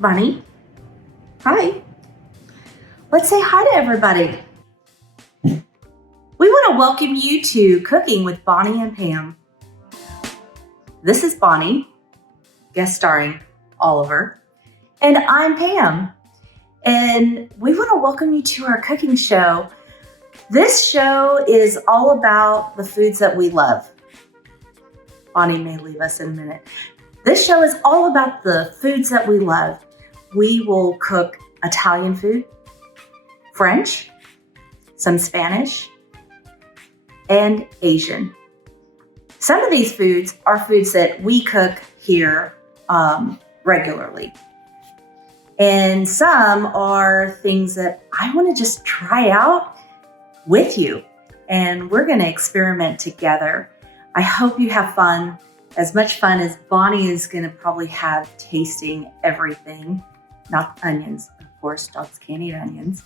Bonnie, hi. Let's say hi to everybody. We want to welcome you to Cooking with Bonnie and Pam. This is Bonnie, guest starring Oliver, and I'm Pam. And we want to welcome you to our cooking show. This show is all about the foods that we love. Bonnie may leave us in a minute. This show is all about the foods that we love. We will cook Italian food, French, some Spanish, and Asian. Some of these foods are foods that we cook here regularly. And some are things that I want to just try out with you. And we're going to experiment together. I hope you have fun, as much fun as Bonnie is going to probably have tasting everything. Not onions, of course, dogs can't eat onions.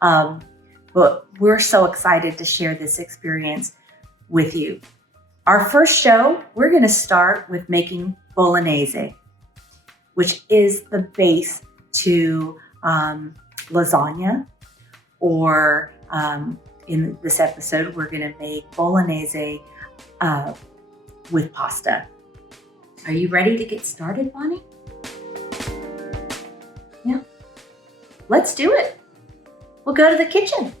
But we're so excited to share this experience with you. Our first show, we're going to start with making Bolognese, which is the base to lasagna, or in this episode, we're going to make Bolognese with pasta. Are you ready to get started, Bonnie? Yeah. Let's do it. We'll go to the kitchen.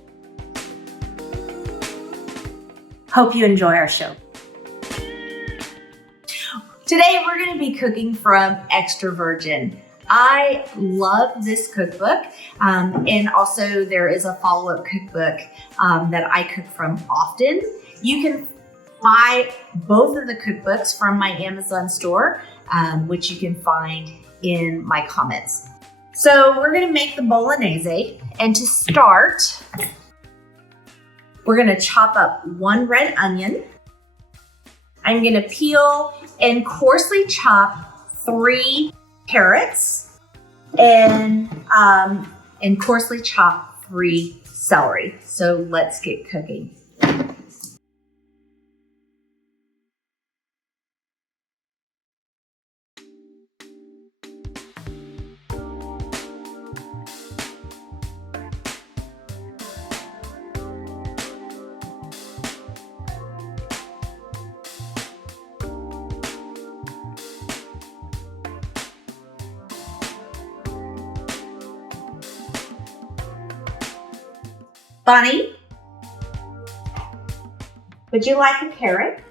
Hope you enjoy our show. Today we're going to be cooking from Extra Virgin. I love this cookbook, and also there is a follow-up cookbook that I cook from often. You can buy both of the cookbooks from my Amazon store, which you can find in my comments. So we're going to make the Bolognese, and to start, we're going to chop up 1 red onion. I'm going to peel and coarsely chop 3 carrots and coarsely chop 3 celery. So let's get cooking. Bonnie, would you like a carrot?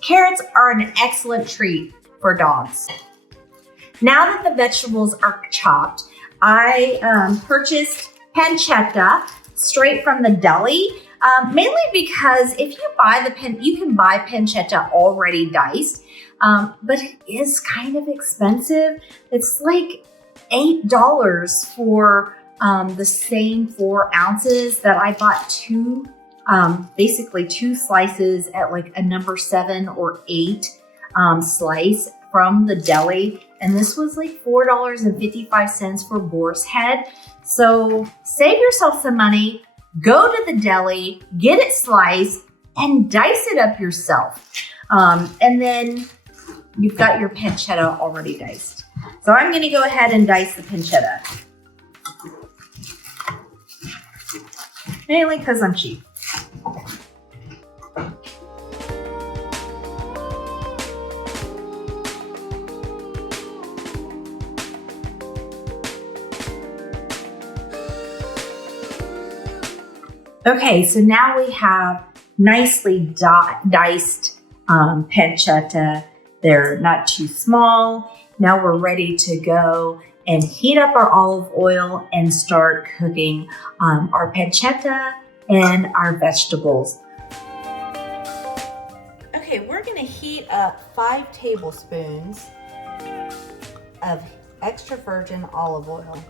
Carrots are an excellent treat for dogs. Now that the vegetables are chopped, I purchased pancetta straight from the deli, mainly because if you buy you can buy pancetta already diced, but it is kind of expensive. It's like $8 for the same 4 ounces that I bought basically 2 slices at like a number 7 or 8 slice from the deli. And this was like $4.55 for boar's head. So save yourself some money, go to the deli, get it sliced, and dice it up yourself. And then you've got your pancetta already diced. So I'm going to go ahead and dice the pancetta. Mainly because I'm cheap. Okay, so now we have nicely diced pancetta. They're not too small. Now we're ready to go and heat up our olive oil and start cooking our pancetta and our vegetables. Okay, we're gonna heat up 5 tablespoons of extra virgin olive oil.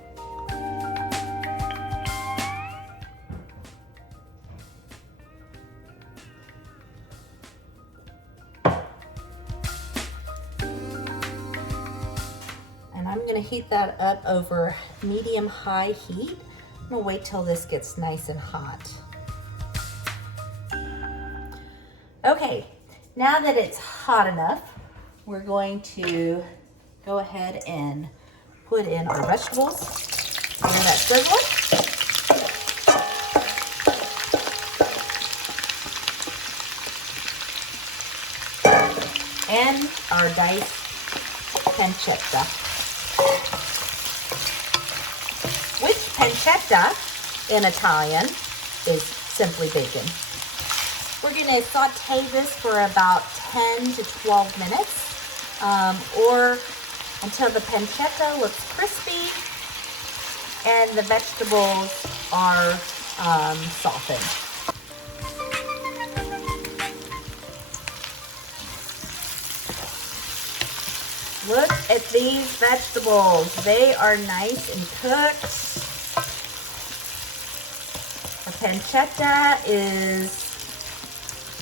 I'm going to heat that up over medium-high heat. I'm going to wait till this gets nice and hot. Okay, now that it's hot enough, we're going to go ahead and put in our vegetables. Give that sizzle. And our diced pancetta, which pancetta in Italian is simply bacon. We're going to saute this for about 10 to 12 minutes or until the pancetta looks crispy and the vegetables are softened. Look at these vegetables. They are nice and cooked. The pancetta is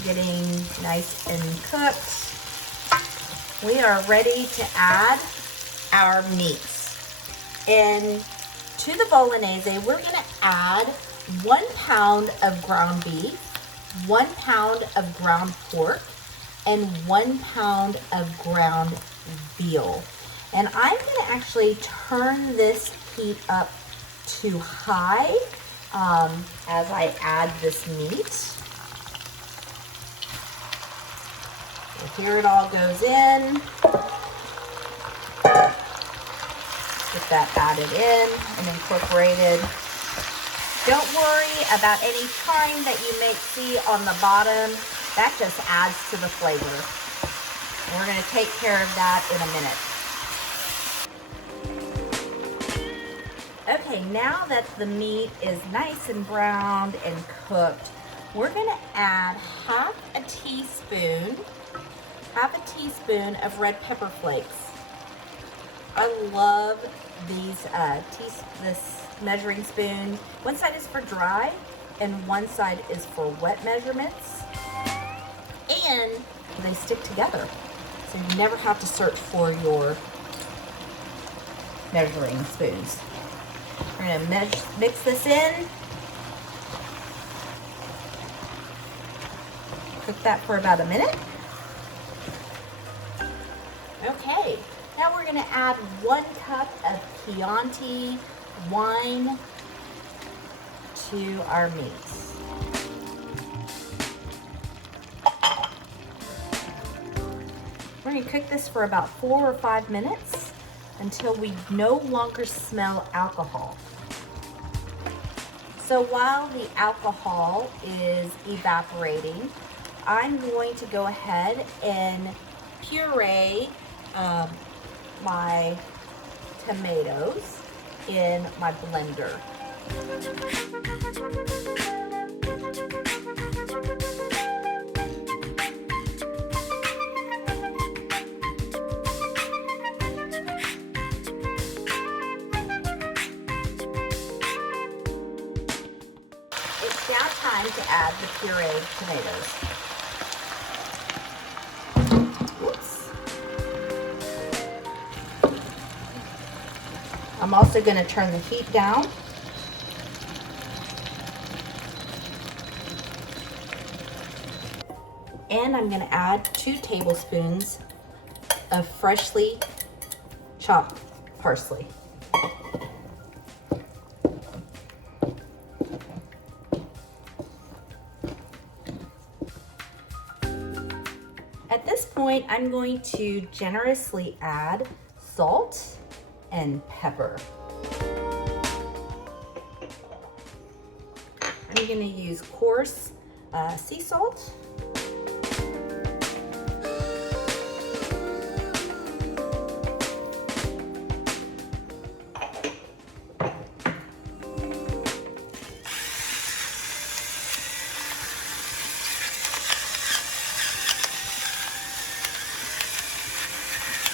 getting nice and cooked. We are ready to add our meats. And to the Bolognese, we're going to add 1 pound of ground beef, 1 pound of ground pork, and 1 pound of ground veal. And I'm going to actually turn this heat up to high as I add this meat. So here it all goes in. Get that added in and incorporated. Don't worry about any thyme that you may see on the bottom. That just adds to the flavor. And we're going to take care of that in a minute. Okay, now that the meat is nice and browned and cooked, we're going to add half a teaspoon of red pepper flakes. I love this measuring spoon. One side is for dry and one side is for wet measurements. And they stick together, so you never have to search for your measuring spoons. We're going to mix this in. Cook that for about a minute. Okay, now we're going to add 1 cup of Chianti wine to our meats. We're going to cook this for about 4 or 5 minutes until we no longer smell alcohol. So while the alcohol is evaporating, I'm going to go ahead and puree my tomatoes in my blender. It's now time to add the pureed tomatoes. Whoops. I'm also going to turn the heat down. And I'm going to add 2 tablespoons of freshly chopped parsley. At this point, I'm going to generously add salt and pepper. I'm going to use coarse sea salt.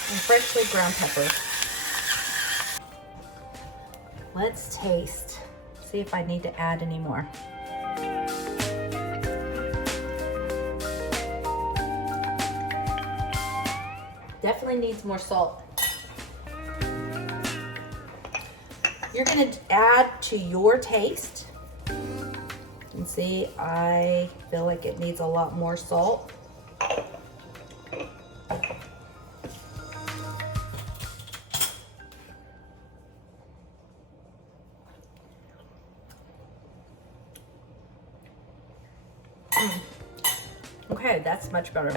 And freshly ground pepper. Let's taste. See if I need to add any more. Definitely needs more salt. You're going to add to your taste. You can see I feel like it needs a lot more salt. Okay, that's much better.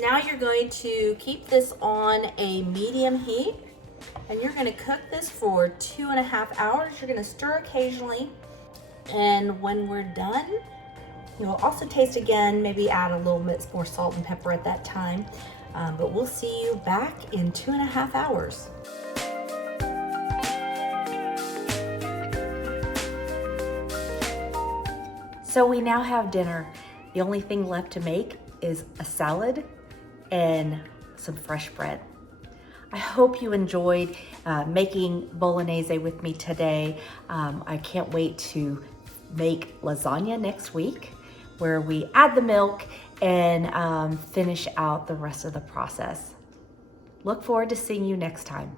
Now you're going to keep this on a medium heat, and you're going to cook this for 2.5 hours. You're going to stir occasionally, and when we're done, you'll also taste again, maybe add a little bit more salt and pepper at that time. But we'll see you back in 2.5 hours. So we now have dinner. The only thing left to make is a salad and some fresh bread. I hope you enjoyed making Bolognese with me today. I can't wait to make lasagna next week, where we add the milk and finish out the rest of the process. Look forward to seeing you next time.